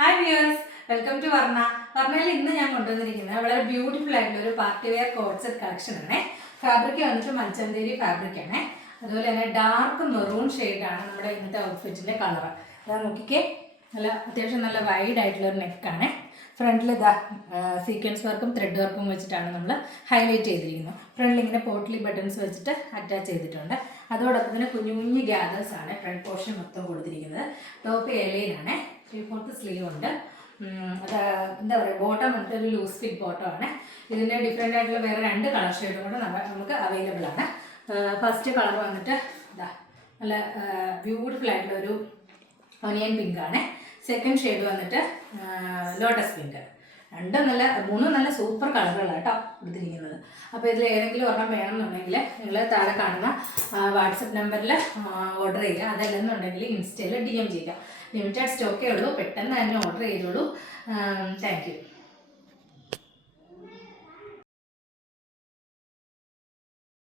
Hi viewers, welcome to വർണ്ണ. വർണ്ണയിൽ ഇന്ന് ഞാൻ കൊണ്ടുവന്നിരിക്കുന്നത് വളരെ ബ്യൂട്ടിഫുൾ ആയിട്ടുള്ള ഒരു party wear coat set collection ആണ്. ഫാബ്രിക് വന്നിട്ട് മൽച്ചന്തേരി ഫാബ്രിക് ആണ്. അതുപോലെ തന്നെ ഡാർക്ക് മെറൂൺ ഷെയ്ഡാണ് നമ്മുടെ ഇന്നത്തെ ഔട്ട്ഫിറ്റിൻ്റെ കളർ. അതാ നോക്കിക്കേ, അത്യാവശ്യം നല്ല വൈഡ് ആയിട്ടുള്ള ഒരു നെക്കാണ്. ഫ്രണ്ടിൽ ഇതാ സീക്വൻസ് വർക്കും ത്രെഡ് വർക്കും വെച്ചിട്ടാണ് നമ്മൾ ഹൈലൈറ്റ് ചെയ്തിരിക്കുന്നത്. ഫ്രണ്ടിൽ ഇങ്ങനെ പോട്ട്ലി ബട്ടൺസ് വെച്ചിട്ട് അറ്റാച്ച് ചെയ്തിട്ടുണ്ട്. അതോടൊപ്പം തന്നെ കുഞ്ഞു കുഞ്ഞു ഗ്യാദേഴ്സ് ആണ് ഫ്രണ്ട് പോർഷൻ മൊത്തം കൊടുത്തിരിക്കുന്നത്. ടോപ്പ് എയർലൈനാണ്, 3/4 സ്ലീവ് ഉണ്ട്. അത് എന്താ പറയുക, ബോട്ടം വന്നിട്ട് ഒരു ലൂസ് ഫിറ്റ് ബോട്ടം ആണ്. ഇതിൻ്റെ ഡിഫറെൻ്റ് ആയിട്ടുള്ള വേറെ 2 കളർ ഷെയ്ഡും കൂടെ നമുക്ക് അവൈലബിൾ ആണ്. ഫസ്റ്റ് കളർ വന്നിട്ട് ഇതാ നല്ല ബ്യൂട്ടിഫുൾ ആയിട്ടുള്ള ഒരു ഒനിയൻ പിങ്ക് ആണ്. സെക്കൻഡ് ഷെയ്ഡ് വന്നിട്ട് ലോട്ടസ് പിങ്ക്. മൂന്നും നല്ല സൂപ്പർ കളറുകളാണ് കേട്ടോ കൊടുത്തിരിക്കുന്നത്. അപ്പോൾ ഇതിൽ ഏതെങ്കിലും ഒരെണ്ണം വേണമെന്നുണ്ടെങ്കിൽ നിങ്ങൾ താഴെ കാണുന്ന വാട്സപ്പ് നമ്പറിൽ ഓർഡർ ചെയ്യുക. അതല്ലെന്നുണ്ടെങ്കിൽ ഇൻസ്റ്റയിൽ DM ചെയ്യുക. ലിമിറ്റഡ് സ്റ്റോക്കേ ഉള്ളൂ, പെട്ടെന്ന് തന്നെ ഓർഡർ ചെയ്തോളൂ. Thank you.